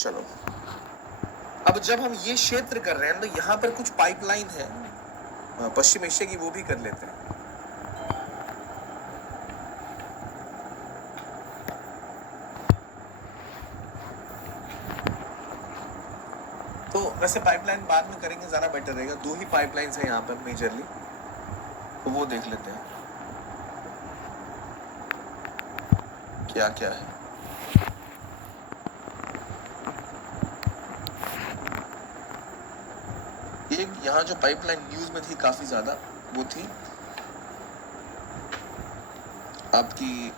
चलो, अब जब हम ये क्षेत्र कर रहे हैं तो यहाँ पर कुछ पाइपलाइन है पश्चिम एशिया की, वो भी कर लेते हैं। तो वैसे पाइपलाइन बाद में करेंगे, ज़्यादा बेटर रहेगा। दो ही पाइपलाइंस हैं यहाँ पर मेजरली, तो वो देख लेते हैं क्या क्या है। एक यहाँ जो पाइपलाइन न्यूज़ में थी काफ़ी ज़्यादा, वो थी आपकी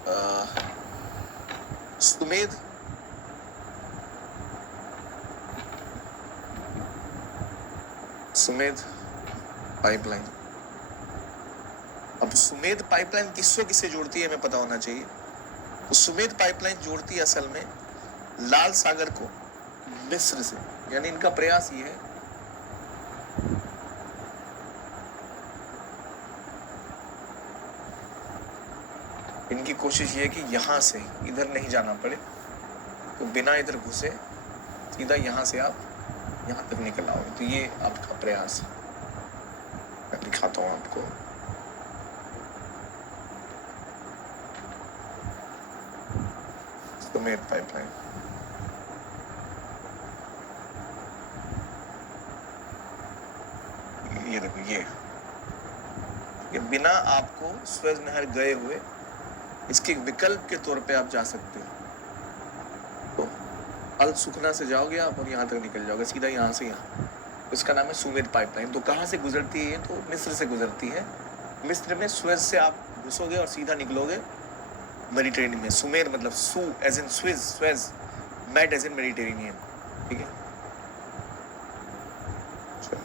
सुमेध पाइपलाइन। अब सुमेध पाइपलाइन किससे जोड़ती है हमें पता होना चाहिए। तो सुमेध पाइपलाइन जोड़ती है असल में लाल सागर को मिस्र से, यानी इनका प्रयास ये है इनकी कोशिश ये है कि यहाँ से इधर नहीं जाना पड़े, तो बिना इधर घुसे सीधा यहाँ से आप यहाँ तक निकल आओगे। तो ये आपका प्रयास है, मैं दिखाता हूँ आपको। सुमेध पाइपलाइन, ये देखो, ये बिना आपको स्वेज नहर गए हुए इसके विकल्प के तौर पे आप जा सकते हो। तो अल सुखना से जाओगे आप और यहाँ तक निकल जाओगे सीधा, यहाँ से यहाँ। इसका नाम है सुमेध पाइपलाइन। तो कहाँ से गुजरती है? तो मिस्र से गुजरती है। मिस्र में स्वेज से आप घुसोगे और सीधा निकलोगे मेडिटेरेनियन में। सुमेर मतलब su as in swiss, Suez, med as in Mediterranean. ठीक है, चलो,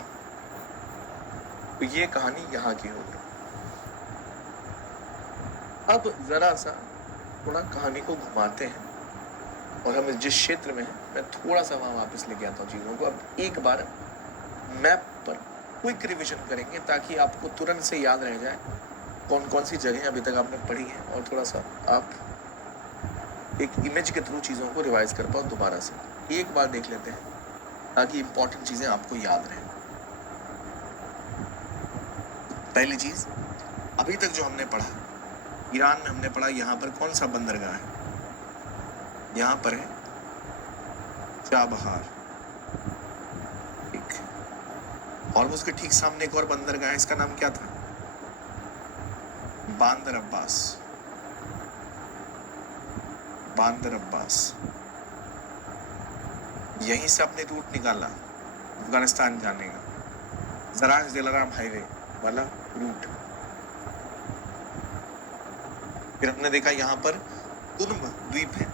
तो ये कहानी यहाँ की होगी। अब जरा सा थोड़ा कहानी को घुमाते हैं और हम जिस क्षेत्र में हैं, मैं थोड़ा सा वहाँ वापस लेके आता हूँ चीज़ों को। अब एक बार मैप पर क्विक रिवीजन करेंगे ताकि आपको तुरंत से याद रह जाए कौन कौन सी जगह अभी तक आपने पढ़ी है, और थोड़ा सा आप एक इमेज के थ्रू चीज़ों को रिवाइज कर पाओ दोबारा से। एक बार देख लेते हैं ताकि इंपॉर्टेंट चीज़ें आपको याद रहें। पहली चीज़, अभी तक जो हमने पढ़ा, ईरान में हमने पढ़ा यहाँ पर कौन सा बंदरगाह है? यहाँ पर है चाबहार। ठीक, और उसके ठीक सामने एक और बंदरगाह है, इसका नाम क्या था? बांदर अब्बास। बांदर अब्बास, यहीं से अपने रूट निकाला अफगानिस्तान जाने का, जराज दिलाराम हाईवे वाला रूट। फिर हमने देखा यहाँ पर तुर्म द्वीप है,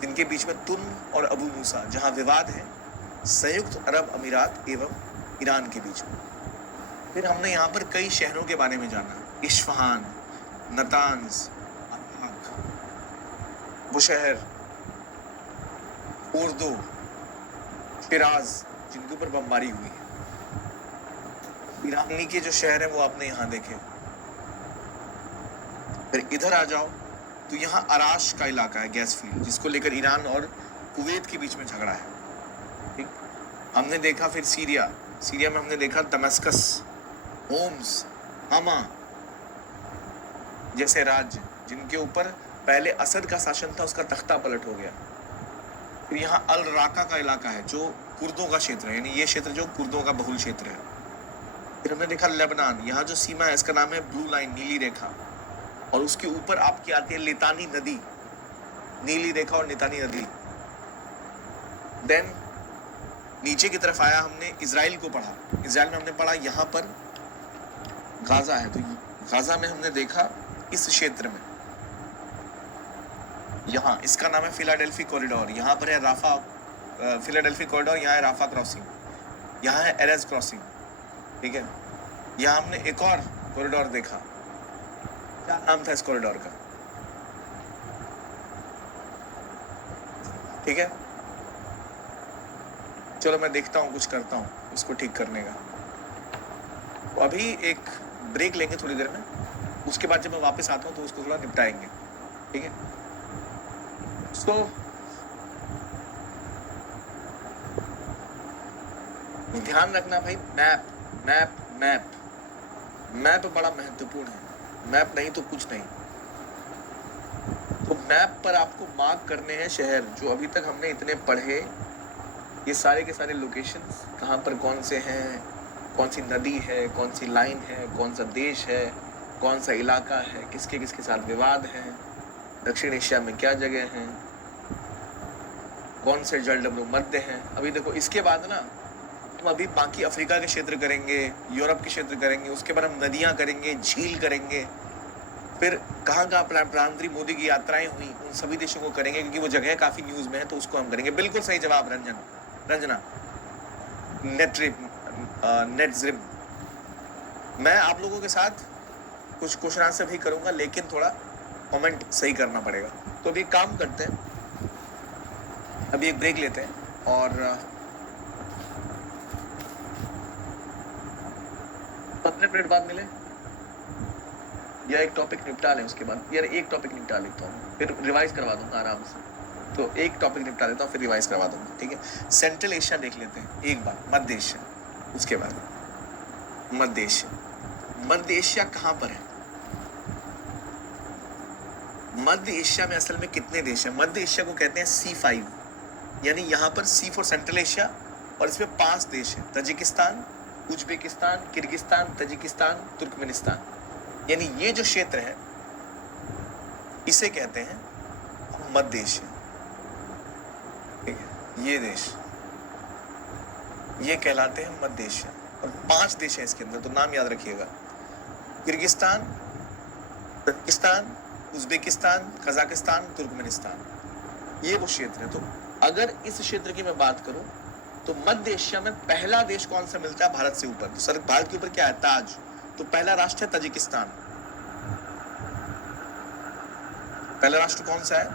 जिनके बीच में तुर्म और अबू मूसा, जहाँ विवाद है संयुक्त अरब अमीरात एवं ईरान के बीच में। फिर हमने यहाँ पर कई शहरों के बारे में जाना, इस्फहान, नतांज, बुशहर, उर्दू, शिराज, जिनके ऊपर बमबारी हुई है। ईरानी के जो शहर है वो आपने यहाँ देखे। फिर इधर आ जाओ तो यहाँ अराश का इलाका है, गैस फील्ड, जिसको लेकर ईरान और कुवैत के बीच में झगड़ा है। ठीक, हमने देखा फिर सीरिया में हमने देखा दमस्कस, होम्स, हमा जैसे राज्य, जिनके ऊपर पहले असद का शासन था, उसका तख्ता पलट हो गया। फिर यहाँ अल राका का इलाका है जो कुर्दों का क्षेत्र है, यानी ये क्षेत्र जो कुर्दों का बहुल क्षेत्र है। फिर हमने देखा लेबनान, यहाँ जो सीमा है इसका नाम है ब्लू लाइन, नीली रेखा, और उसके ऊपर आपकी आती है लितानी नदी, नीली रेखा और लितानी नदी। देन नीचे की तरफ आया, हमने इजराइल को पढ़ा। इजराइल में हमने पढ़ा यहाँ पर गाजा है, तो गाजा में हमने देखा इस क्षेत्र में, यहाँ इसका नाम है फिलाडेल्फी कॉरिडोर। यहाँ पर है राफा, फिलाडेल्फी कॉरिडोर, यहाँ है राफा क्रॉसिंग, यहाँ है एरेज क्रॉसिंग। ठीक है, यहाँ हमने एक और कॉरिडोर देखा, क्या नाम था इस कॉरिडोर का? ठीक है, चलो मैं देखता हूँ, कुछ करता हूँ इसको ठीक करने का। तो अभी एक ब्रेक लेंगे थोड़ी देर में, उसके बाद जब मैं वापस आता हूँ तो उसको थोड़ा निपटाएंगे। ठीक है, सो ध्यान रखना भाई, मैप मैप मैप मैप बड़ा महत्वपूर्ण है, मैप नहीं तो कुछ नहीं। तो मैप पर आपको मार्क करने हैं शहर जो अभी तक हमने इतने पढ़े, ये सारे के सारे लोकेशंस कहाँ पर कौन से हैं, कौन सी नदी है, कौन सी लाइन है, कौन सा देश है, कौन सा इलाका है, किसके किसके साथ विवाद है, दक्षिण एशिया में क्या जगह है, कौन से जलडमरू मध्य हैं। अभी देखो इसके बाद ना हम अभी बाकी अफ्रीका के क्षेत्र करेंगे, यूरोप के क्षेत्र करेंगे, उसके बाद हम नदियाँ करेंगे, झील करेंगे, फिर कहाँ कहाँ प्रधानमंत्री मोदी की यात्राएं हुई उन सभी देशों को करेंगे, क्योंकि वो जगह काफ़ी न्यूज़ में है, तो उसको हम करेंगे। बिल्कुल सही जवाब रंजना, नेट जिम। मैं आप लोगों के साथ कुछ क्वेश्चन आंसर भी करूंगा, लेकिन थोड़ा कमेंट सही करना पड़ेगा। तो अभी एक काम करते हैं, अभी एक ब्रेक लेते हैं और 15 मिनट बाद मिले, या एक टॉपिक निपटा लें उसके बाद। यार एक टॉपिक निपटा लेता हूँ, फिर रिवाइज करवा दूंगा आराम से। तो एक टॉपिक निपटा लेता हूँ, फिर रिवाइज करवा दूंगा, ठीक है। सेंट्रल एशिया देख लेते हैं एक बार, मध्य एशिया, उसके बाद मध्य एशिया। मध्य एशिया कहाँ पर है? मध्य एशिया में असल में कितने देश हैं? मध्य एशिया को कहते हैं C5, यानी यहाँ पर C फॉर सेंट्रल एशिया, और इसमें 5 देश हैं, Tajikistan, Uzbekistan, Kyrgyzstan, Tajikistan, Turkmenistan. यानी ये जो क्षेत्र है इसे कहते हैं मध्य एशिया, ठीक है। ये देश ये कहलाते हैं मध्य एशिया, और 5 देश हैं इसके अंदर, तो नाम याद रखिएगा। Kyrgyzstan, Tajikistan, Uzbekistan, Kazakhstan, Turkmenistan, ये वो क्षेत्र है। तो अगर इस क्षेत्र की मैं बात करूं तो मध्य एशिया में पहला देश कौन सा मिलता है भारत से ऊपर? तो सर भारत के ऊपर क्या है? ताज। तो पहला राष्ट्र है तजिकिस्तान। पहला राष्ट्र कौन सा है?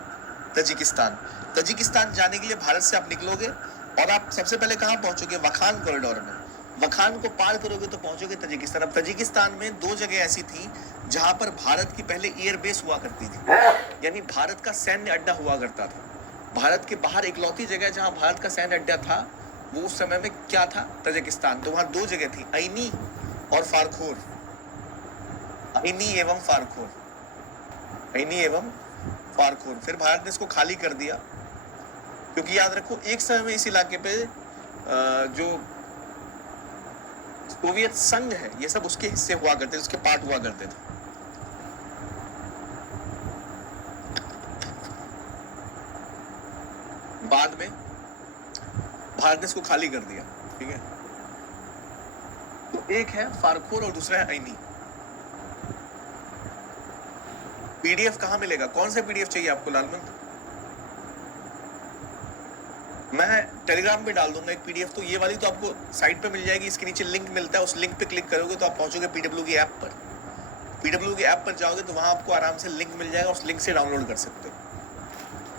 तजिकिस्तान। तजिकिस्तान जाने के लिए भारत से आप निकलोगे और आप सबसे पहले कहां पहुंचोगे? वखान कॉरिडोर में। वखान को पार करोगे तो पहुंचोगे तजिकिस्तान। अब तजिकिस्तान में 2 जगह ऐसी थी जहां पर भारत की पहले एयर बेस हुआ करती थी, यानी भारत का सैन्य अड्डा हुआ करता था। भारत के बाहर इकलौती जगह जहां भारत का सैन्य अड्डा था वो उस समय में क्या था? तजिकिस्तान। तो वहां 2 जगह थी, ऐनी और फारखोर, ऐनी एवं फारखोर, ऐनी एवं फारखोर। फिर भारत ने इसको खाली कर दिया, क्योंकि याद रखो एक समय में इस इलाके पे जो सोवियत संघ है ये सब उसके हिस्से हुआ करते थे, उसके पार्ट हुआ करते थे। बाद में भारत ने इसको खाली कर दिया, ठीक है। तो एक है फारखोर और दूसरा है ऐनी। पीडीएफ कहां मिलेगा? कौन सा पीडीएफ चाहिए आपको लालमंद? मैं टेलीग्राम पे डाल दूंगा एक पीडीएफ। तो ये वाली तो आपको साइट पे मिल जाएगी, इसके नीचे लिंक मिलता है, उस लिंक पे क्लिक करोगे तो आप पहुंचोगे पीडब्ल्यू की ऐप पर। पीडब्ल्यू की ऐप पर जाओगे तो वहां आपको आराम से लिंक मिल जाएगा, उस लिंक से डाउनलोड कर सकते हो,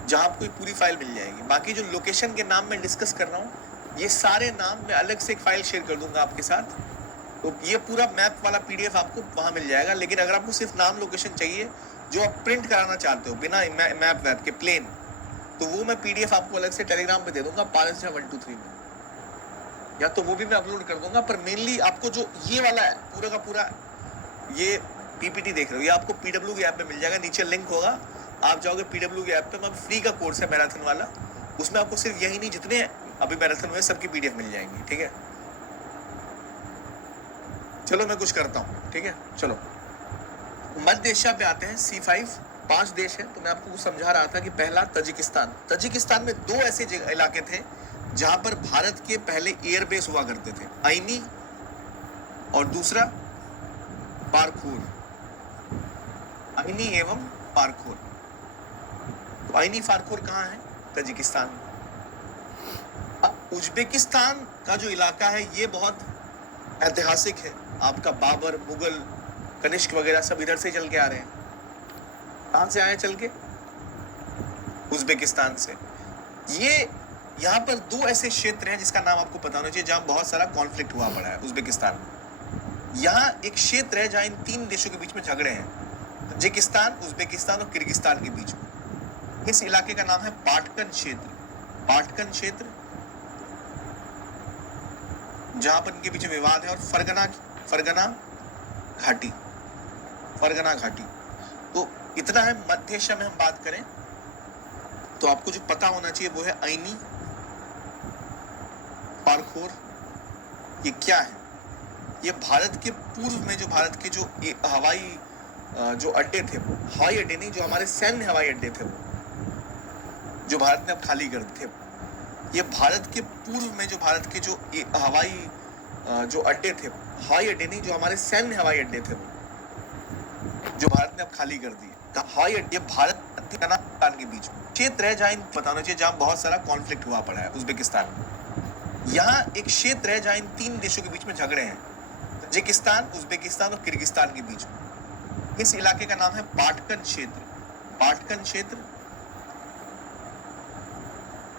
जहां आपको पूरी फाइल मिल जाएगी। बाकी जो लोकेशन के नाम मैं डिस्कस कर रहा हूँ ये सारे नाम मैं अलग से एक फाइल शेयर कर दूंगा आपके साथ, तो ये पूरा मैप वाला पीडीएफ आपको वहां मिल जाएगा। लेकिन अगर आपको सिर्फ नाम लोकेशन चाहिए जो आप प्रिंट कराना चाहते हो बिना मैप वैप के प्लेन, तो वो मैं पीडीएफ आपको अलग से टेलीग्राम पे दे दूंगा 5/123 में, या तो वो भी मैं अपलोड कर दूंगा। पर मेनली आपको जो ये वाला है पूरा का पूरा ये पीपीटी देख रहे हो ये आपको पीडब्ल्यू की ऐप पे मिल जाएगा, नीचे लिंक होगा, आप जाओगे पीडब्ल्यू की ऐप पे, फ्री का कोर्स है मैराथन वाला, उसमें आपको सिर्फ यही नहीं जितने अभी मैराथन हुए सबकी पीडीएफ मिल जाएंगी, ठीक है। चलो मैं कुछ करता हूँ, ठीक है। चलो मध्य एशिया पे आते हैं, C5 5 देश है। तो मैं आपको कुछ समझा रहा था कि पहला तजिकिस्तान। तजिकिस्तान में 2 ऐसे इलाके थे जहां पर भारत के पहले एयरबेस हुआ करते थे, ऐनी और दूसरा पारखोर, ऐनी एवं पारखोर। तो ऐनी फारखोर कहाँ है? तजिकिस्तान में। अब उज्बेकिस्तान का जो इलाका है ये बहुत ऐतिहासिक है, आपका बाबर, मुगल, कनिष्क वगैरह सब इधर से चल के आ रहे हैं। कहां से आए चल के? उज्बेकिस्तान से। ये यहाँ पर 2 ऐसे क्षेत्र हैं जिसका नाम आपको पता होना चाहिए जहां बहुत सारा कॉन्फ्लिक्ट हुआ पड़ा है उज्बेकिस्तान में। यहाँ एक क्षेत्र है जहां इन 3 देशों के बीच में झगड़े हैं, तजिकिस्तान, उज्बेकिस्तान और किर्गिस्तान के बीच में। इस इलाके का नाम है पाटकन क्षेत्र। पाटकन क्षेत्र जहां पर इनके पीछे विवाद है, और फरगना फरगना घाटी, फरगना घाटी। तो इतना है। मध्य एशिया में हम बात करें तो आपको जो पता होना चाहिए वो है आईनी, पारखोर। ये क्या है? ये भारत के पूर्व में जो भारत के जो हवाई जो अड्डे थे, वो हवाई अड्डे नहीं, जो हमारे सैन्य हवाई अड्डे थे, वो जो भारत ने अब खाली कर थे। ये भारत के पूर्व में जो भारत के जो हवाई जो अड्डे थे, हवाई अड्डे नहीं, जो हमारे सैन्य हवाई अड्डे थे, वो जो भारत ने अब खाली कर दिए। हवाई अड्डे भारत पाकिस्तान के बीच में क्षेत्र है, जहां बताना चाहिए जहां बहुत सारा कॉन्फ्लिक्ट हुआ पड़ा है उज्बेकिस्तान में। यहाँ एक क्षेत्र है जहां इन तीन देशों के बीच में झगड़े हैं, तजिकिस्तान, उज्बेकिस्तान और किर्गिस्तान के बीच में। इस इलाके का नाम है बाटकन क्षेत्र। बाटकन क्षेत्र,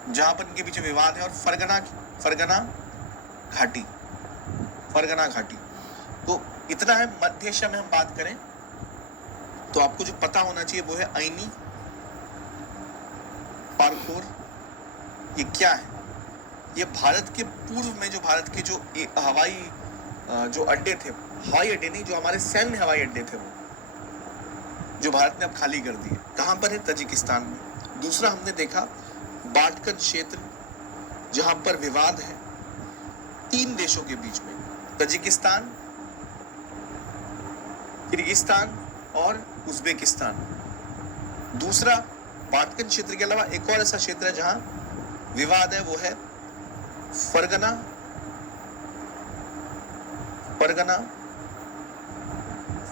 जहां पर इनके पीछे विवाद है, और फरगना घाटी, फरगना घाटी। तो इतना है। मध्य एशिया में हम बात करें तो आपको जो पता होना चाहिए वो है आईनी, पारखोर। ये क्या है? ये भारत के पूर्व में जो भारत के जो हवाई जो अड्डे थे, हवाई अड्डे नहीं, जो हमारे सैन्य हवाई अड्डे थे, वो जो भारत ने अब खाली कर दिए। कहां पर है? तजिकिस्तान में। दूसरा हमने देखा बाटकन क्षेत्र, जहां पर विवाद है तीन देशों के बीच में, तजिकिस्तान, किर्गिस्तान और उज्बेकिस्तान। दूसरा बाटकन क्षेत्र के अलावा एक और ऐसा क्षेत्र है जहां विवाद है, वो है फरगना, फरगना,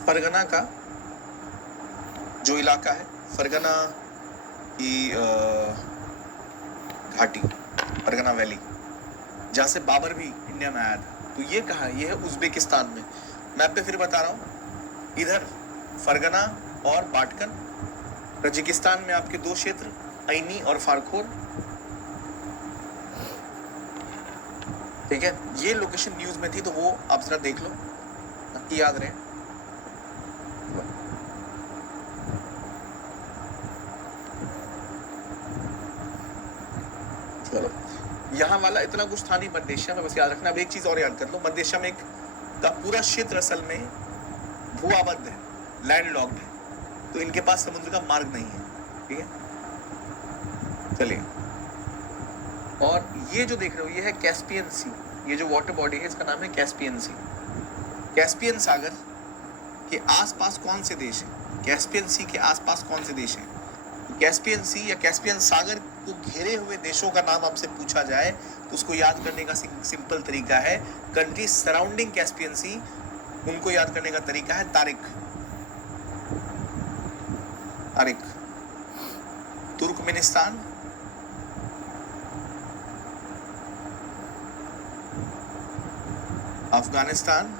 फरगना का जो इलाका है, फरगना की घाटी, फरगना वैली, जहां से बाबर भी इंडिया में आया था। तो ये कहा, ये है उज्बेकिस्तान में। मैप पे फिर बता रहा हूं, इधर फरगना और बाटकन। तजिकिस्तान में आपके दो क्षेत्र, आईनी और फारखोर। ठीक है, ये लोकेशन न्यूज में थी, तो वो आप जरा देख लो, ताकि याद रहे। चलो, यहाँ वाला इतना कुछ था नहीं मध्य एशिया में, बस याद रखना। अब एक चीज और याद कर लो, मध्य एशिया में का पूरा क्षेत्र असल में भूआबद्ध है, लैंडलॉक्ड है, तो इनके पास समुद्र का मार्ग नहीं है। ठीक है, चलिए। और ये जो देख रहे हो, ये है कैस्पियन सी। ये जो वाटर बॉडी है, इसका नाम है कैस्पियन सी। कैस्पियन सागर के आसपास कौन से देश हैं? कैस्पियन सी के आसपास कौन से देश हैं? कैस्पियन सी या कैस्पियन सागर को घेरे हुए देशों का नाम आपसे पूछा जाए तो उसको याद करने का सिंपल तरीका है, कंट्री सराउंडिंग कैस्पियन सी, उनको याद करने का तरीका है Tariq. Tariq. Turkmenistan, Afghanistan,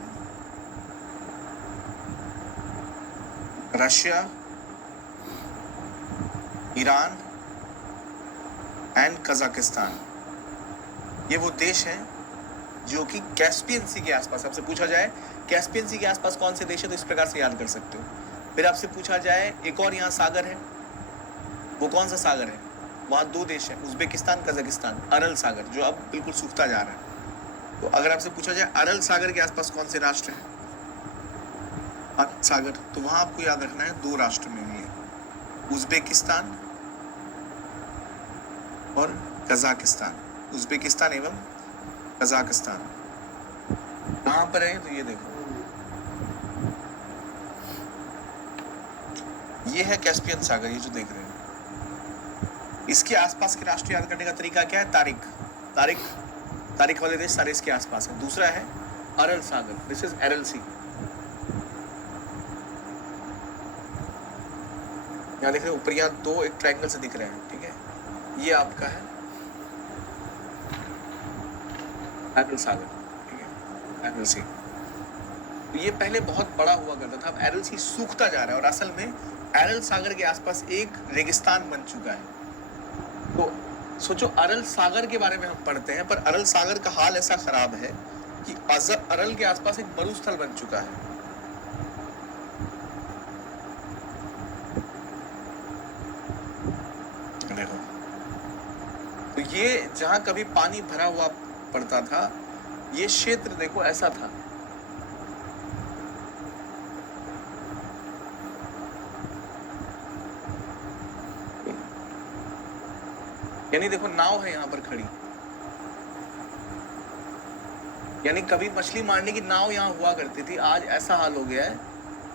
Russia, Iran and Kazakhstan. ये वो देश हैं जो कि कैस्पियन सी के आसपास, आपसे पूछा जाए कैस्पियन सी के आसपास कौन से देश है, तो इस प्रकार से याद कर सकते हो। फिर आपसे पूछा जाए एक और यहाँ सागर है, वो कौन सा सागर है? वहाँ दो देश है, उज्बेकिस्तान, कजाकिस्तान। अरल सागर, जो अब बिल्कुल सूखता जा रहा है। तो अगर आपसे पूछा जाए अरल सागर के आसपास कौन से राष्ट्र हैं, अरल सागर, तो वहाँ आपको याद रखना है दो राष्ट्र में हुए, उज्बेकिस्तान और कजाकिस्तान। उज्बेकिस्तान एवं कजाकिस्तान कहाँ पर है? तो ये देखो, ये है कैस्पियन सागर, ये जो देख रहे हैं। इसके आसपास के राष्ट्र याद करने का तरीका क्या है? तारिक। तारिक, तारिक वाले देश सारे इसके आसपास है। दूसरा है अरल सागर, दिस इज अरल सी। यहाँ देख रहे हैं ऊपर, यहाँ दो एक ट्रायंगल से दिख रहे हैं। ठीक है, ये आपका है अरल सागर। ठीक है, अरल सी। तो ये पहले बहुत बड़ा हुआ करता था, अब अरल सी सूखता जा रहा है, और असल में अरल सागर के आसपास एक रेगिस्तान बन चुका है। तो सोचो, अरल सागर के बारे में हम पढ़ते हैं, पर अरल सागर का हाल ऐसा खराब है कि अरल के आसपास एक मरुस्थल बन चुका है। देखो, तो ये जहां कभी पानी भरा हुआ पड़ता था, ये क्षेत्र देखो ऐसा था, यानी देखो नाव है यहाँ पर खड़ी, यानी कभी मछली मारने की नाव यहाँ हुआ करती थी। आज ऐसा हाल हो गया है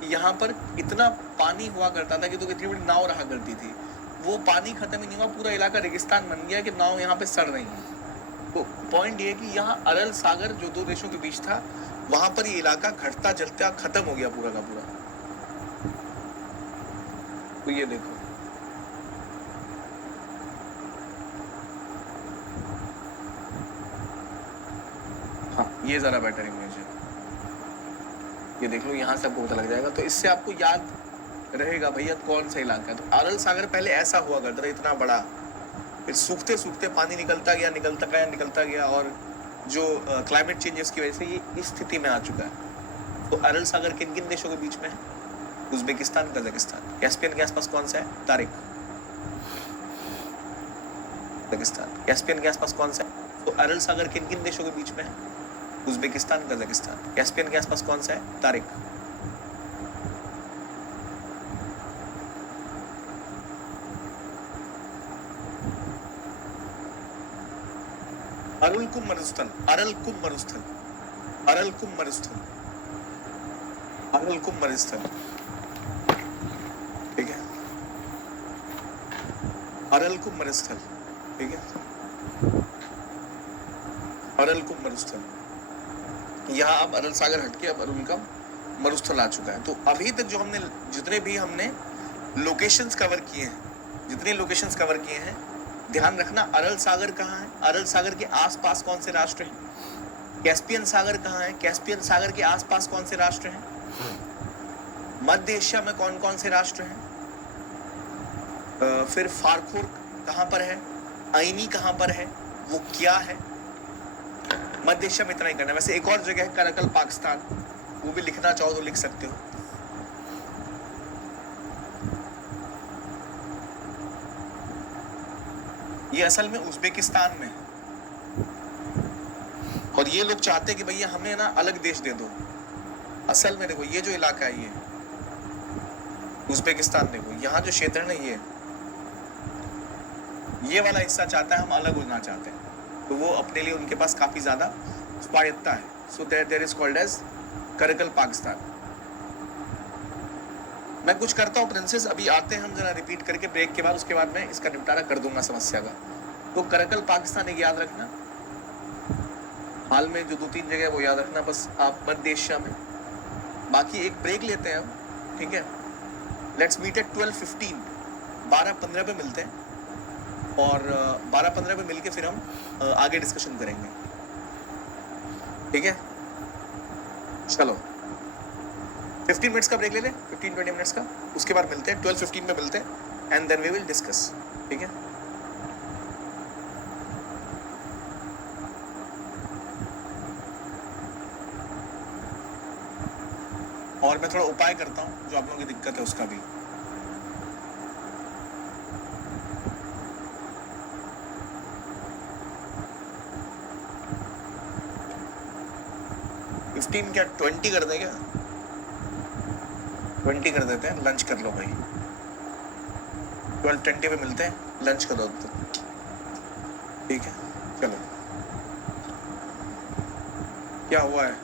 कि यहाँ पर इतना पानी हुआ करता था कि तो इतनी बड़ी नाव रहा करती थी, वो पानी खत्म ही नहीं हुआ, पूरा इलाका रेगिस्तान बन गया कि नाव यहाँ पे सड़ रही है। तो पॉइंट ये है कि यहाँ अरल सागर जो दो देशों के बीच था, वहां पर ये इलाका घटता जलता खत्म हो गया पूरा का पूरा। तो ये देखो, हाँ ये जरा बेटर इमेज है, ये देख लो, यहाँ से आपको पता लग जाएगा। तो इससे आपको याद रहेगा भैया कौन सा इलाका है। तो अरल सागर पहले ऐसा हुआ करता था, इतना बड़ा, फिर सूखते सूखते पानी निकलता गया, और जो क्लाइमेट चेंजेस की वजह से ये इस स्थिति में आ चुका है। तो अरल सागर किन किन देशों के बीच में है? Uzbekistan, Kazakhstan. कैस्पियन के आसपास कौन सा है? तारिक, कजाकिस्तान। कैस्पियन के आसपास कौन सा है? तो अरल सागर किन किन देशों के बीच में है? Uzbekistan, Kazakhstan. कैस्पियन के आसपास कौन सा है? तारिक। अरलकुम मरुस्थल, अरलकुम मरुस्थल, अरलकुम मरुस्थल, अरलकुम मरुस्थल, ठीक है, अरलकुम मरुस्थल, ठीक है, अरलकुम मरुस्थल। यहाँ अब अरल सागर हटके अब अरुलकुम मरुस्थल आ चुका है। तो अभी तक जो हमने जितने भी हमने लोकेशंस कवर किए हैं, ध्यान रखना अरल सागर कहाँ है, अरल सागर के आसपास कौन से राष्ट्र हैं, कैस्पियन सागर कहाँ है, कैस्पियन सागर के आसपास कौन से राष्ट्र हैं, मध्य एशिया में कौन कौन से राष्ट्र हैं, फिर फारखोर कहाँ पर है, आइनी कहाँ पर है, वो क्या है। मध्य एशिया में इतना ही करना है। वैसे एक और जगह है करकल पाकिस्तान, वो भी लिखना चाहो तो लिख सकते हो। ये असल में उज्बेकिस्तान में है, और ये लोग चाहते हैं कि भैया हमें ना अलग देश दे दो। असल में देखो ये जो इलाका है ये उज्बेकिस्तान, देखो यहाँ जो क्षेत्र है ना, ये वाला हिस्सा चाहता है हम अलग होना चाहते हैं, तो वो अपने लिए उनके पास काफी ज्यादा स्वायत्तता है। So there is called as Karakalpakstan. मैं कुछ करता हूँ प्रिंसेस, अभी आते हैं हम जरा रिपीट करके ब्रेक के बाद, उसके बाद मैं इसका निपटारा कर दूंगा समस्या का। तो करकल पाकिस्तान एक याद रखना, हाल में जो 2-3 जगह वो याद रखना बस आप मध्य एशिया में। बाकी एक ब्रेक लेते हैं अब, ठीक है। लेट्स मीट एट 12:15, 12:15 पे मिलते हैं, और 12:15 पे मिलके फिर हम आगे डिस्कशन करेंगे, ठीक है। चलो 15 मिनट्स का ब्रेक ले लें, 15-20 मिनट्स का, उसके बाद मिलते हैं 12:15 पे मिलते हैं, and then we will discuss, ठीक है। और मैं थोड़ा उपाय करता हूँ जो आप लोगों की दिक्कत है उसका भी। क्या 20 कर दें क्या? 20 कर देते हैं, लंच कर लो भाई। 12:20 पे मिलते हैं, लंच कर दो तो, ठीक है। चलो क्या हुआ है,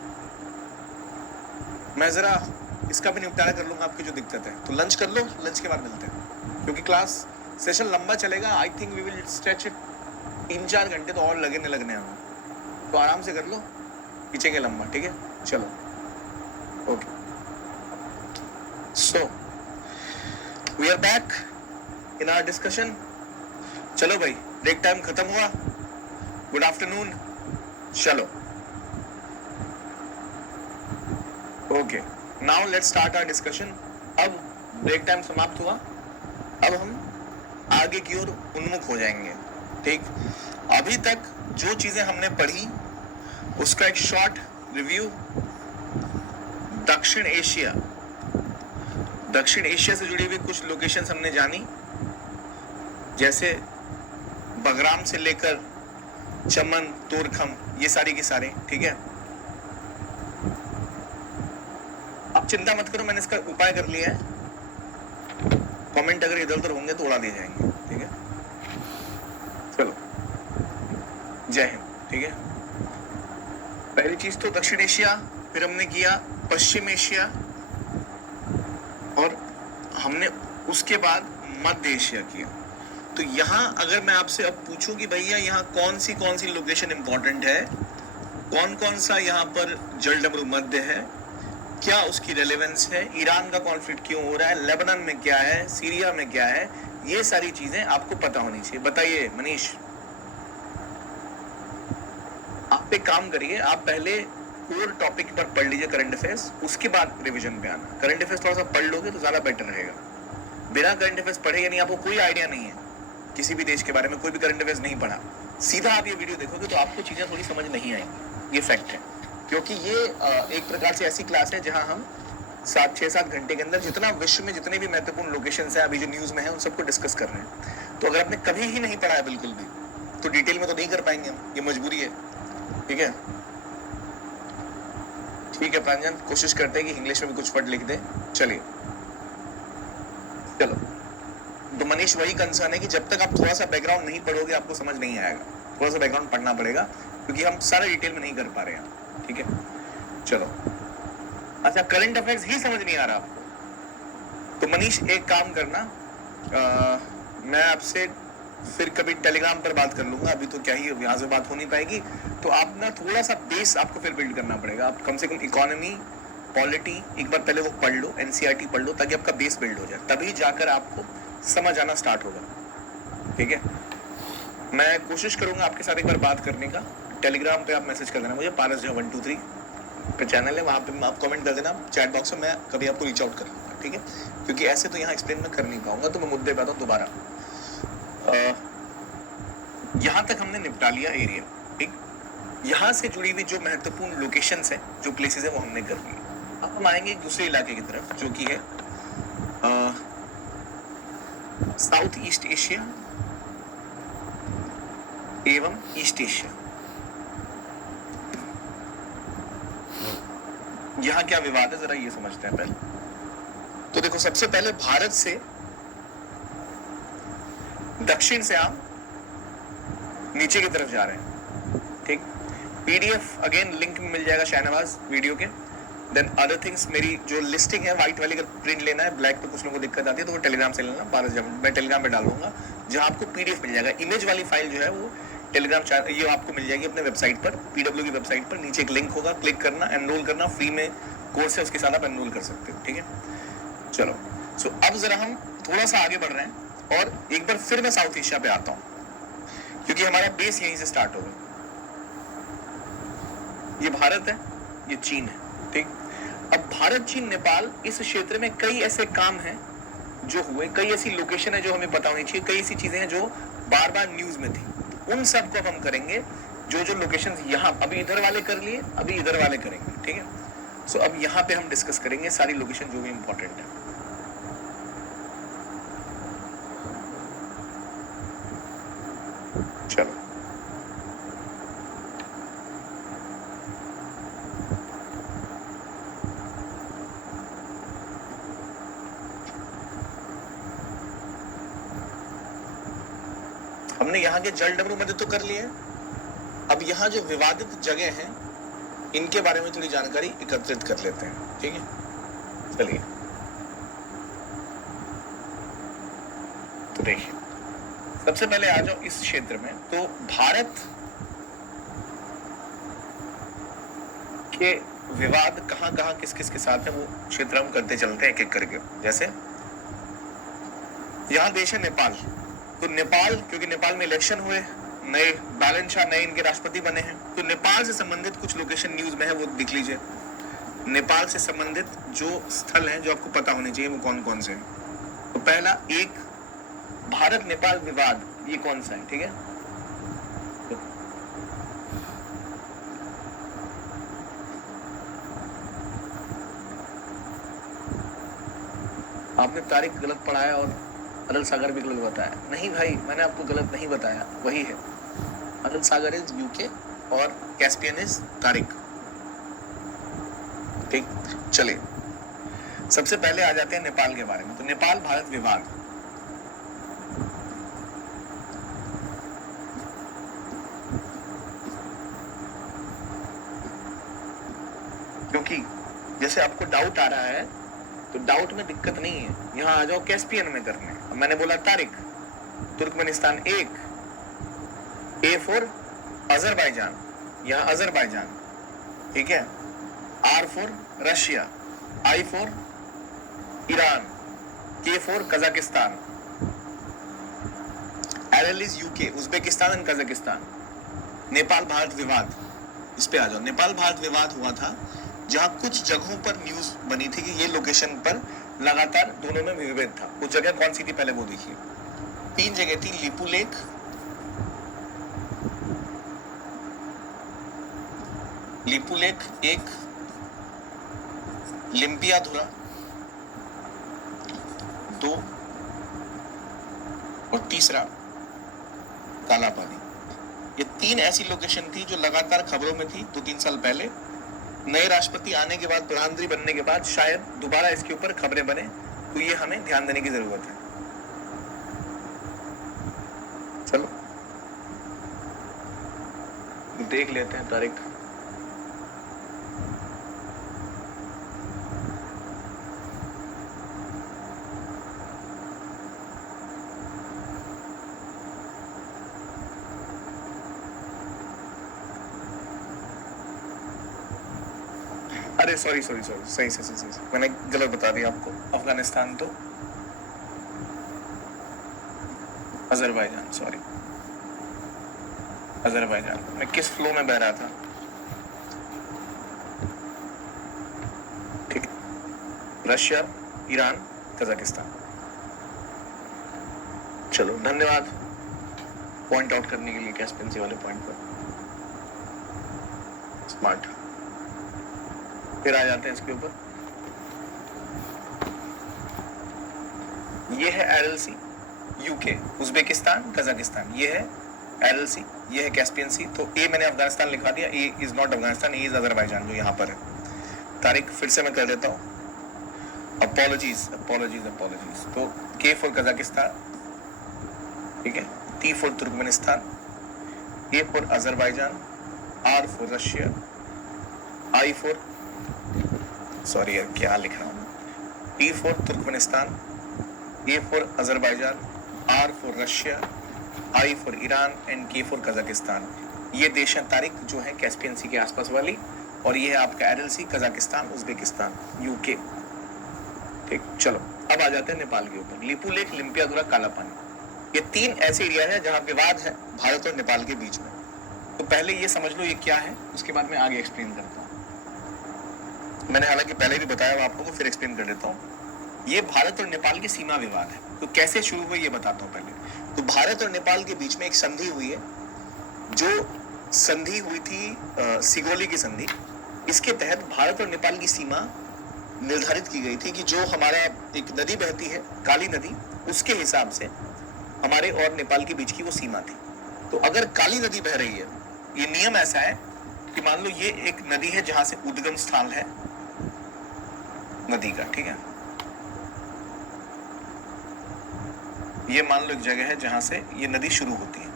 मैं जरा इसका भी निपटारा कर लूंगा आपकी जो दिक्कत है। तो लंच कर लो, लंच के बाद मिलते हैं, क्योंकि क्लास सेशन लंबा चलेगा। I think we will stretch it 3-4 घंटे तो और लगने हमें, तो आराम से कर लो, खींचेंगे लंबा, ठीक है। चलो okay, so we are back in our discussion. चलो भाई, ब्रेक टाइम खत्म हुआ, गुड आफ्टरनून। चलो okay, now let's start our discussion. अब ब्रेक टाइम समाप्त हुआ, अब हम आगे की ओर उन्मुख हो जाएंगे, ठीक। अभी तक जो चीजें हमने पढ़ी उसका एक शॉर्ट रिव्यू। दक्षिण एशिया से जुड़ी हुई कुछ लोकेशंस हमने जानी, जैसे बगराम से लेकर चमन, तोरखम, ये सारी की सारे, ठीक है। आप चिंता मत करो, मैंने इसका उपाय कर लिया है। कमेंट अगर इधर उधर होंगे तो उड़ा दिए जाएंगे, ठीक है। चलो, जय हिंद, ठीक है। पहली चीज तो दक्षिण एशिया, फिर हमने किया पश्चिम एशिया, और हमने उसके बाद मध्य एशिया किया। तो यहाँ अगर मैं आपसे अब पूछूं कि भैया यहाँ कौन सी लोकेशन इंपॉर्टेंट है, कौन कौन सा यहाँ पर जल डमरू मध्य है, क्या उसकी रेलेवेंस है, ईरान का कॉन्फ्लिक्ट क्यों हो रहा है, लेबनान में क्या है, सीरिया में क्या है, ये सारी चीजें आपको पता होनी चाहिए। बताइए मनीष, आप एक काम करिए, आप पहले कोर टॉपिक पर पढ़ लीजिए करंट अफेयर्स, उसके बाद रिवीजन पे आना। करंट अफेयर्स थोड़ा सा पढ़ लोगे तो ज्यादा बेटर रहेगा। बिना करंट अफेयर्स पढ़े यानी आपको कोई आइडिया नहीं है किसी भी देश के बारे में, कोई भी करंट अफेयर्स नहीं पढ़ा, सीधा आप ये वीडियो देखोगे तो आपको चीजें थोड़ी समझ नहीं आएंगी। ये फैक्ट है, क्योंकि ये एक प्रकार से ऐसी क्लास है जहां हम 6-7 घंटे के अंदर जितना विश्व में जितने भी महत्वपूर्ण लोकेशंस हैं अभी जो न्यूज में है उन सबको डिस्कस कर रहे हैं। तो अगर आपने कभी ही नहीं पढ़ा है बिल्कुल भी, तो डिटेल में तो नहीं कर पाएंगे हम, ये मजबूरी है, ठीक है। ठीक है प्रांजन, कोशिश करते हैं कि इंग्लिश में भी कुछ वर्ड लिख दे। चलिए, चलो। तो मनीष वही कंसर्न है कि जब तक आप थोड़ा सा बैकग्राउंड नहीं पढ़ोगे आपको समझ नहीं आएगा, थोड़ा सा बैकग्राउंड पढ़ना पड़ेगा, क्योंकि हम सारा डिटेल में नहीं कर पा रहे हैं, ठीक है। चलो, अच्छा करंट अफेयर्स ही समझ नहीं आ रहा आपको, तो मनीष एक काम करना, मैं आपसे फिर कभी टेलीग्राम पर बात कर लूंगा, अभी तो क्या ही यहाँ से बात हो नहीं पाएगी। तो आप ना थोड़ा सा बेस आपको फिर बिल्ड करना पड़ेगा। आप कम से कम इकोनॉमी, पॉलिटी एक बार पहले वो पढ़ लो, एनसीईआरटी पढ़ लो, ताकि आपका बेस बिल्ड हो जाए, तभी जाकर आपको समझ आना स्टार्ट होगा, ठीक है। मैं कोशिश करूंगा आपके साथ एक बार बात करने का। टेलीग्राम पे आप मैसेज कर देना मुझे, paras123 पे चैनल है, वहाँ पे आप कमेंट कर देना चैट बॉक्स में, मैं कभी आपको रीच आउट कर लूँगा, ठीक है। क्योंकि ऐसे तो यहाँ एक्सप्लेन मैं कर नहीं पाऊंगा, तो मैं मुद्दे पे आता हूँ दोबारा। यहाँ तक हमने निपटा लिया एरिया, ठीक। यहाँ से जुड़ी हुई जो महत्वपूर्ण लोकेशंस हैं, जो प्लेसेस हैं, वो हमने कर ली। अब हम आएंगे एक दूसरे इलाके की तरफ, जो कि है साउथ ईस्ट एशिया एवं ईस्ट एशिया। यहां क्या विवाद है जरा ये समझते हैं पहले। तो देखो, सबसे पहले भारत से दक्षिण से आप नीचे की तरफ जा रहे हैं, ठीक। पीडीएफ अगेन लिंक में मिल जाएगा शाहनवाज वीडियो के। देन अदर थिंग्स, मेरी जो लिस्टिंग है व्हाइट वाली, अगर प्रिंट लेना है ब्लैक पे कुछ लोगों को दिक्कत आती है तो वो टेलीग्राम से लेना, मैं टेलीग्राम पे डाल दूंगा, जहां आपको पीडीएफ मिल जाएगा। इमेज वाली फाइल जो है वो टेलीग्राम ये आपको मिल जाएगी अपने वेबसाइट पर, पीडब्ल्यू की वेबसाइट पर। नीचे एक लिंक होगा, क्लिक करना, एनरोल करना, फ्री में कोर्स है, उसके साथ आप एनरोल कर सकते हो, ठीक है। चलो, सो अब जरा हम थोड़ा सा आगे बढ़ रहे हैं, और एक बार फिर मैं साउथ एशिया पे आता हूँ, क्योंकि हमारा बेस यहीं से स्टार्ट होगा। ये भारत है, ये चीन है, ठीक। अब भारत, चीन, नेपाल, इस क्षेत्र में कई ऐसे काम हैं जो हुए, कई ऐसी लोकेशन है जो हमें पता होनी चाहिए, कई ऐसी चीजें हैं जो बार बार न्यूज में थी, उन सब को अब हम करेंगे। जो लोकेशंस यहाँ अभी इधर वाले कर लिए, अभी इधर वाले करेंगे, ठीक है। सो अब यहाँ पे हम डिस्कस करेंगे सारी लोकेशन जो भी इंपॉर्टेंट है। चलो, हमने यहाँ के जल डमरू मध्य तो कर लिए। अब यहाँ जो विवादित जगह हैं इनके बारे में थोड़ी जानकारी एकत्रित कर लेते हैं, ठीक है। चलिए, तो देखिए, सबसे पहले आ जाओ इस क्षेत्र में। तो भारत के विवाद कहाँ कहाँ किस किस के साथ है वो क्षेत्र हम करते चलते हैं एक एक करके। जैसे यहाँ देश है नेपाल, तो नेपाल, क्योंकि नेपाल में इलेक्शन हुए, नए बैलेंस शाह नए इनके राष्ट्रपति बने हैं, तो नेपाल से संबंधित कुछ लोकेशन न्यूज में है, वो देख लीजिए। नेपाल से संबंधित जो स्थल हैं जो आपको पता होने चाहिए वो कौन कौन से हैं। तो पहला, एक भारत नेपाल विवाद, ये कौन सा है, ठीक है। तो आपने तारीख गलत पढ़ाया और अरल सागर भी गलत बताया। नहीं भाई, मैंने आपको गलत नहीं बताया, वही है। अरल सागर इज यूके और कैस्पियन इज तारिक, ठीक। चलिए, सबसे पहले आ जाते हैं नेपाल के बारे में। तो नेपाल भारत विवाद, क्योंकि जैसे आपको डाउट आ रहा है तो डाउट में दिक्कत नहीं है, यहां आ जाओ कैस्पियन में करने। अब मैंने बोला Tariq, Turkmenistan 1, A for Azerbaijan, यहां अजरबैजान, ठीक है। R for Russia, I for Iran, K for Kazakhstan, L is UK, Uzbekistan and Kazakhstan. Nepal Bharat विवाद, इस पे आ जाओ। नेपाल भारत विवाद हुआ था जहां कुछ जगहों पर न्यूज बनी थी कि ये लोकेशन पर लगातार दोनों में विभेद था। कुछ जगह कौन सी थी पहले वो देखिए। 3 जगह थी, लिपू लेक, लिपू लेक 1, लिम्पियाधुरा 2 और तीसरा कालापानी। ये 3 ऐसी लोकेशन थी जो लगातार खबरों में थी 2-3 साल पहले। नए राष्ट्रपति आने के बाद, प्रधानमंत्री बनने के बाद शायद दोबारा इसके ऊपर खबरें बने, तो ये हमें ध्यान देने की जरूरत है। चलो देख लेते हैं तारीख। अरे सॉरी, सही मैंने गलत बता दिया आपको। अफगानिस्तान तो अजरबैजान, सॉरी अजरबैजान। मैं किस फ्लो में बह रहा था, ठीक है। Russia, Iran, Kazakhstan. चलो धन्यवाद पॉइंट आउट करने के लिए कैस्पियन वाले पॉइंट पर। स्मार्ट। फिर आ जाते हैं इसके ऊपर। ये है एलएलसी, यूके, उज्बेकिस्तान, कजाकिस्तान। ये है एलएलसी, ये है कैस्पियन सी। तो ए मैंने अफगानिस्तान लिखवा दिया, A is not Afghanistan, A is Azerbaijan जो यहाँ पर है। तारीख फिर से मैं कर देता हूँ। अपॉलॉजीज। तो के फॉर कजाकिस्तान, ठीक है, T for Turkmenistan, A for Azerbaijan, R for Russia, I for, sorry यार क्या लिख रहा हूँ, T for Turkmenistan, A for Azerbaijan, R for Russia, I for Iran and K for Kazakhstan. ये देश हैं तारीख जो है कैस्पियन सी के आसपास वाली, और ये है आपका एलएलसी, कजाकिस्तान, उज्बेकिस्तान, यूके। ठीक, चलो अब आ जाते हैं नेपाल के ऊपर। लिपू लेक, लिम्पियाधुरा, कालापानी। ये 3 ऐसे एरिया है जहां विवाद है भारत और नेपाल के बीच में। तो पहले ये समझ लो ये क्या है, उसके बाद मैं आगे एक्सप्लेन करता हूँ। मैंने हालांकि पहले भी बताया हुआ आप लोगों को, फिर एक्सप्लेन कर देता हूँ। ये भारत और नेपाल की सीमा विवाद है। तो कैसे शुरू हुआ ये बताता हूँ पहले। तो भारत और नेपाल के बीच में एक संधि हुई है, जो संधि हुई थी सिगोली की संधि। इसके तहत भारत और नेपाल की सीमा निर्धारित की गई थी कि जो हमारा एक नदी बहती है, काली नदी, उसके हिसाब से हमारे और नेपाल के बीच की वो सीमा थी। तो अगर काली नदी बह रही है, ये नियम ऐसा है कि मान लो ये एक नदी है जहां से उद्गम स्थान है नदी का, ठीक है। ये मान लो एक जगह है जहां से ये नदी शुरू होती है,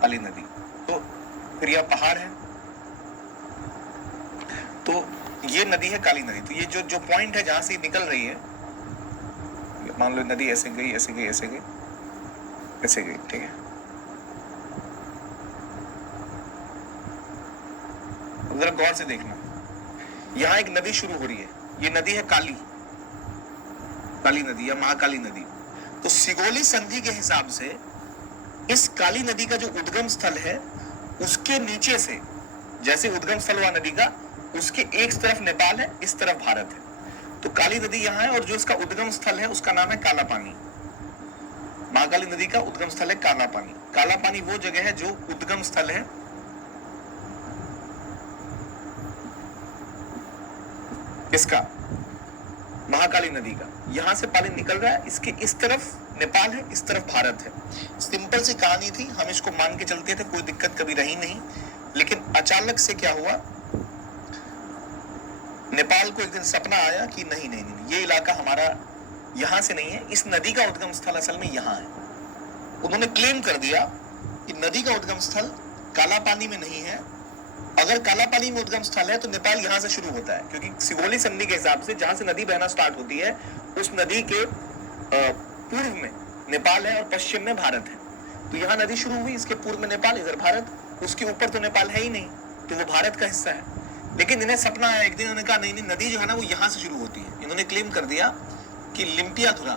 काली नदी। तो फिर यह पहाड़ है, तो ये नदी है काली नदी। तो ये जो पॉइंट है जहां से निकल रही है, मान लो नदी ऐसे गई, ऐसे गई, ऐसे गई, ऐसे गई, ठीक है। जरा गौर से देखना, यहां एक नदी शुरू हो रही है, ये नदी है काली नदी या महाकाली नदी। तो सिगोली संधि के हिसाब से इस काली नदी का जो उद्गम स्थल है, उसके नीचे से, जैसे उद्गम स्थल हुआ नदी का, उसके एक तरफ नेपाल है, इस तरफ भारत है। तो काली नदी यहां है और जो इसका उद्गम स्थल है उसका नाम है काला पानी। महाकाली नदी का उद्गम स्थल है काला पानी। काला पानी वो जगह है जो उद्गम स्थल है किसका, महाकाली नदी का। यहां से पानी निकल रहा है, इसके इस तरफ नेपाल है, इस तरफ भारत है। सिंपल सी कहानी थी, हम इसको मान के चलते थे, कोई दिक्कत कभी रही नहीं। लेकिन अचानक से क्या हुआ, नेपाल को एक दिन सपना आया कि नहीं नहीं नहीं, ये इलाका हमारा यहां से नहीं है, इस नदी का उद्गम स्थल असल में यहां है। उन्होंने क्लेम कर दिया कि नदी का उद्गम स्थल काला पानी में नहीं है। अगर काला पानी में उद्गम स्थल है तो नेपाल यहां से शुरू होता है, क्योंकि सिगोली संधि के हिसाब से जहां से नदी बहना स्टार्ट होती है उस नदी के पूर्व में नेपाल है और पश्चिम में भारत है। तो यहाँ नदी शुरू हुई, इसके पूर्व में नेपाल, इधर भारत, उसके ऊपर तो नेपाल है ही नहीं, तो वो भारत का हिस्सा है। लेकिन इन्हें सपना आया एक दिन, उन्होंने कहा नहीं नहीं, नदी जो है ना वो यहां से शुरू होती है। इन्होंने क्लेम कर दिया कि लिम्पियाधुरा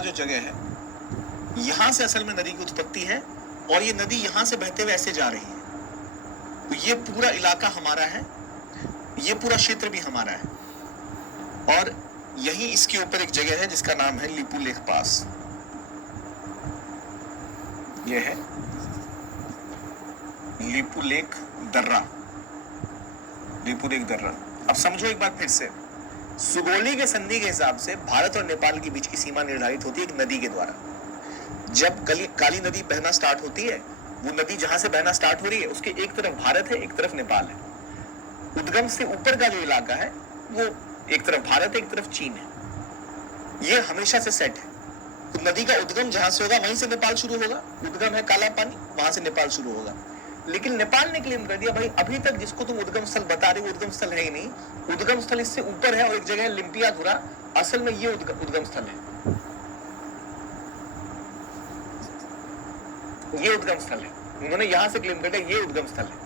जो जगह है यहां से असल में नदी की उत्पत्ति है और ये नदी यहां से बहते हुए ऐसे जा रही है। तो ये पूरा इलाका हमारा है, ये पूरा क्षेत्र भी हमारा है। और यही इसके ऊपर एक जगह है जिसका नाम है लिपुलेख पास। ये है लिपुलेख दर्रा, लिपुलेख दर्रा। अब समझो एक बार फिर से, सुगोली के संधि के हिसाब से भारत और नेपाल के बीच की सीमा निर्धारित होती है एक नदी के द्वारा। जब काली नदी बहना स्टार्ट होती है, वो नदी जहां से बहना स्टार्ट हो रही है उसके एक तरफ भारत है, एक तरफ नेपाल है। उद्गम से ऊपर का जो इलाका है वो एक तरफ भारत है, एक तरफ चीन है। ये हमेशा से सेट है। तो नदी का उद्गम जहां से होगा वहीं से नेपाल शुरू होगा। उद्गम है काला पानी, वहां से नेपाल शुरू होगा। लेकिन नेपाल ने क्लेम कर दिया भाई अभी तक जिसको तुम उद्गम स्थल बता रहे हो उद्गम स्थल है ही नहीं, उद्गम स्थल इससे ऊपर है और एक जगह है लिम्पियाधुरा, असल में ये उद्गम स्थल है, ये उद्गम स्थल है। उन्होंने यहां से क्लेम कर दिया ये उद्गम स्थल है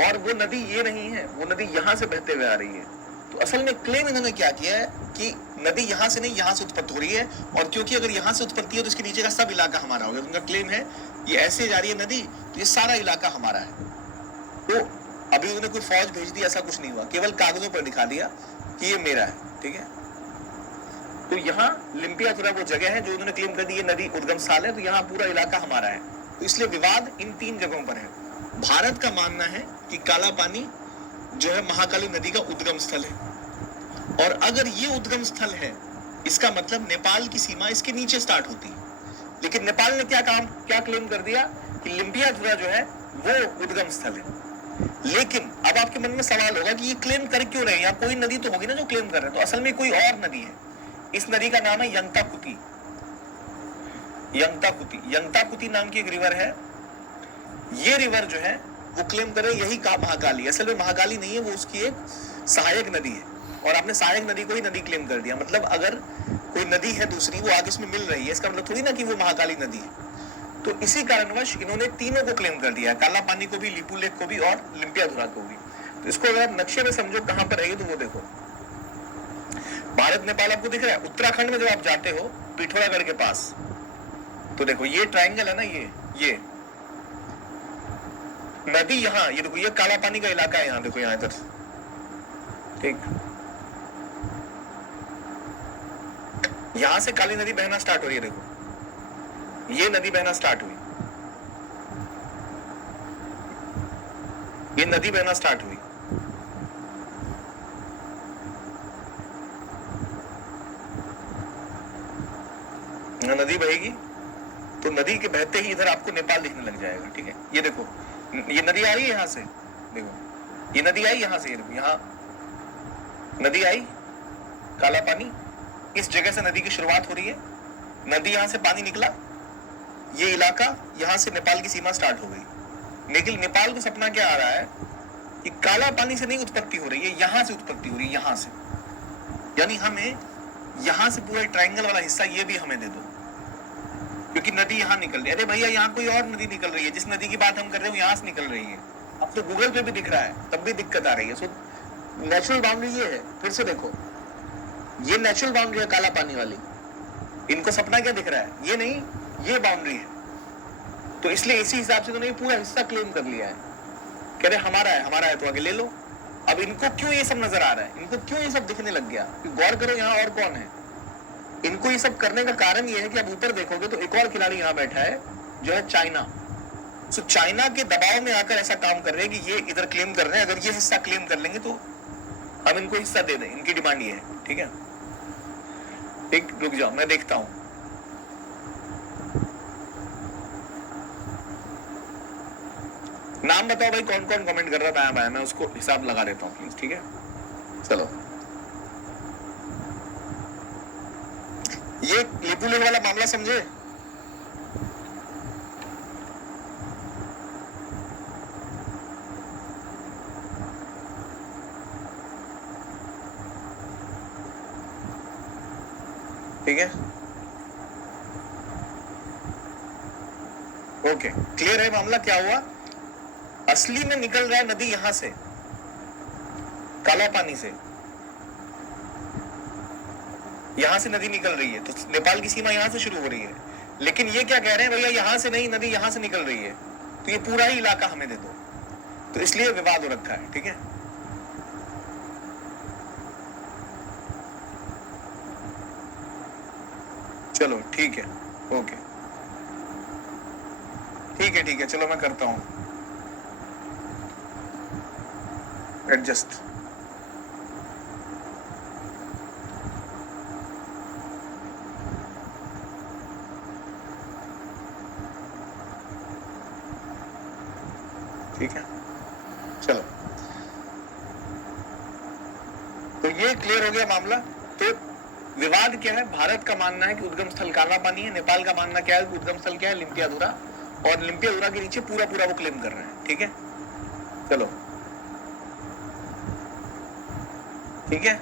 और वो नदी ये नहीं है, वो नदी यहां से बहते हुए आ रही है। तो असल में क्लेम इन्होंने क्या किया है कि नदी यहां से नहीं यहां से उत्पत्ति हो रही है, और क्योंकि अगर यहां से उत्पत्ति है तो इसके नीचे का सब इलाका हमारा हो गया। उनका क्लेम है ये ऐसे जा रही है नदी तो ये सारा इलाका हमारा है। तो अभी उन्होंने कोई फौज भेज दी ऐसा कुछ नहीं हुआ, केवल कागजों पर दिखा दिया कि ये मेरा है, ठीक है। तो यहाँ लिम्पियाधुरा वो जगह है जो उन्होंने क्लेम कर दी ये नदी उद्गम स्थल है, तो यहाँ पूरा इलाका हमारा है। तो इसलिए विवाद इन 3 जगहों पर है। भारत का मानना है कि काला पानी जो है महाकाली नदी का उद्गम स्थल है, और अगर ये उद्गम स्थल है इसका मतलब नेपाल की सीमा इसके नीचे स्टार्ट होती है। लेकिन नेपाल ने क्या क्लेम कर दिया कि लिम्पियाधुरा जो है वो उद्गम स्थल है। लेकिन अब आपके मन में सवाल होगा कि ये क्लेम कर क्यों रहे हैं, यहाँ कोई नदी तो होगी ना जो क्लेम कर रहे हैं। तो असल में कोई और नदी है, इस नदी का नाम है यंगताकुती। यंगताकुती नाम की एक रिवर है। ये रिवर जो है वो क्लेम कर रहे यही का महाकाली, असल में महाकाली नहीं है, वो उसकी एक सहायक नदी है। और आपने सहायक नदी को ही नदी क्लेम कर दिया, मतलब अगर कोई नदी है दूसरी वो आगे इसमें मिल रही है, इसका मतलब थोड़ी ना कि वो महाकाली नदी है। तो इसी कारणवश इन्होंने तीनों को क्लेम कर दिया, काला पानी को भी, लिपुलेख को भी और लिम्पियाधुरा को भी। तो इसको अगर नक्शे में समझो कहां पर है तो वो देखो, भारत नेपाल आपको दिख रहा है। उत्तराखंड में जब आप जाते हो पिथौरागढ़ के पास, तो देखो ये ट्रायंगल है ना, ये नदी यहाँ, ये देखो ये काला पानी का इलाका है, यहाँ देखो, यहाँ इधर, ठीक। यहां से काली नदी बहना स्टार्ट हो रही है, देखो ये नदी बहना स्टार्ट हुई, ये नदी बहना स्टार्ट हुई। नदी बहेगी तो नदी के बहते ही इधर आपको नेपाल दिखने लग जाएगा, ठीक है। ये देखो ये नदी आ रही है यहां से, देखो ये नदी आई यहां से, ये देखो यहाँ नदी आई, काला पानी, इस जगह से नदी की शुरुआत हो रही है। नदी यहां से पानी निकला, ये इलाका यहां से नेपाल की सीमा स्टार्ट हो गई। लेकिन नेपाल को सपना क्या आ रहा है कि काला पानी से नहीं उत्पत्ति हो रही है, यहां से उत्पत्ति हो रही है, यहां से, यानी हमें यहां से पूरा ट्रायंगल वाला हिस्सा ये भी हमें दे दो, क्योंकि नदी यहां निकल रही है। अरे भैया यहाँ कोई और नदी निकल रही है, जिस नदी की बात हम कर रहे हो यहां से निकल रही है। अब तो गूगल पे भी दिख रहा है, तब भी दिक्कत आ रही है। सो नेचुरल बाउंड्री ये है, फिर से देखो ये नेचुरल बाउंड्री है काला पानी वाली। इनको सपना क्या दिख रहा है, ये नहीं, ये बाउंड्री है। तो इसलिए इसी हिसाब से तो पूरा हिस्सा क्लेम कर लिया है, कह रहे हमारा है तो आगे ले लो। अब इनको क्यों ये सब नजर आ रहा है, इनको क्यों ये सब दिखने लग गया, गौर करो यहाँ और कौन है। इनको ये सब करने का कारण ये है कि अब ऊपर देखोगे तो एक और खिलाड़ी यहाँ बैठा है जो है चाइना। सो चाइना के दबाव में आकर ऐसा काम कर रहे हैं कि ये इधर क्लेम कर रहे हैं, अगर ये हिस्सा क्लेम कर लेंगे तो हम इनको हिस्सा दे दें, इनकी डिमांड ये है, ठीक है। एक रुक जाओ मैं देखता हूं, नाम बताओ भाई, कौन कौन कमेंट कर रहा है? मैं उसको हिसाब लगा देता हूँ प्लीज, ठीक है? चलो, ये लेपू लेने वाला मामला समझे? ठीक है, ओके, क्लियर है मामला क्या हुआ? असली में निकल रहा है नदी यहां से, काला पानी से, यहां से नदी निकल रही है, तो नेपाल की सीमा यहां से शुरू हो रही है। लेकिन ये क्या कह रहे हैं, भैया यहां से नहीं, नदी यहां से निकल रही है, तो ये पूरा ही इलाका हमें दे दो। तो इसलिए विवाद हो रखा है, ठीक है? चलो ठीक है, ओके, ठीक है, चलो मैं करता हूं एडजस्ट। ठीक है, चलो, तो ये क्लियर हो गया मामला। तो विवाद क्या है? भारत का मानना है कि उद्गम स्थल काला पानी है, नेपाल का मानना क्या है कि उद्गम स्थल क्या है? लिम्पियाधुरा, और लिम्पियाधुरा के नीचे पूरा पूरा वो क्लेम कर रहे हैं, ठीक है? चलो, ठीक है।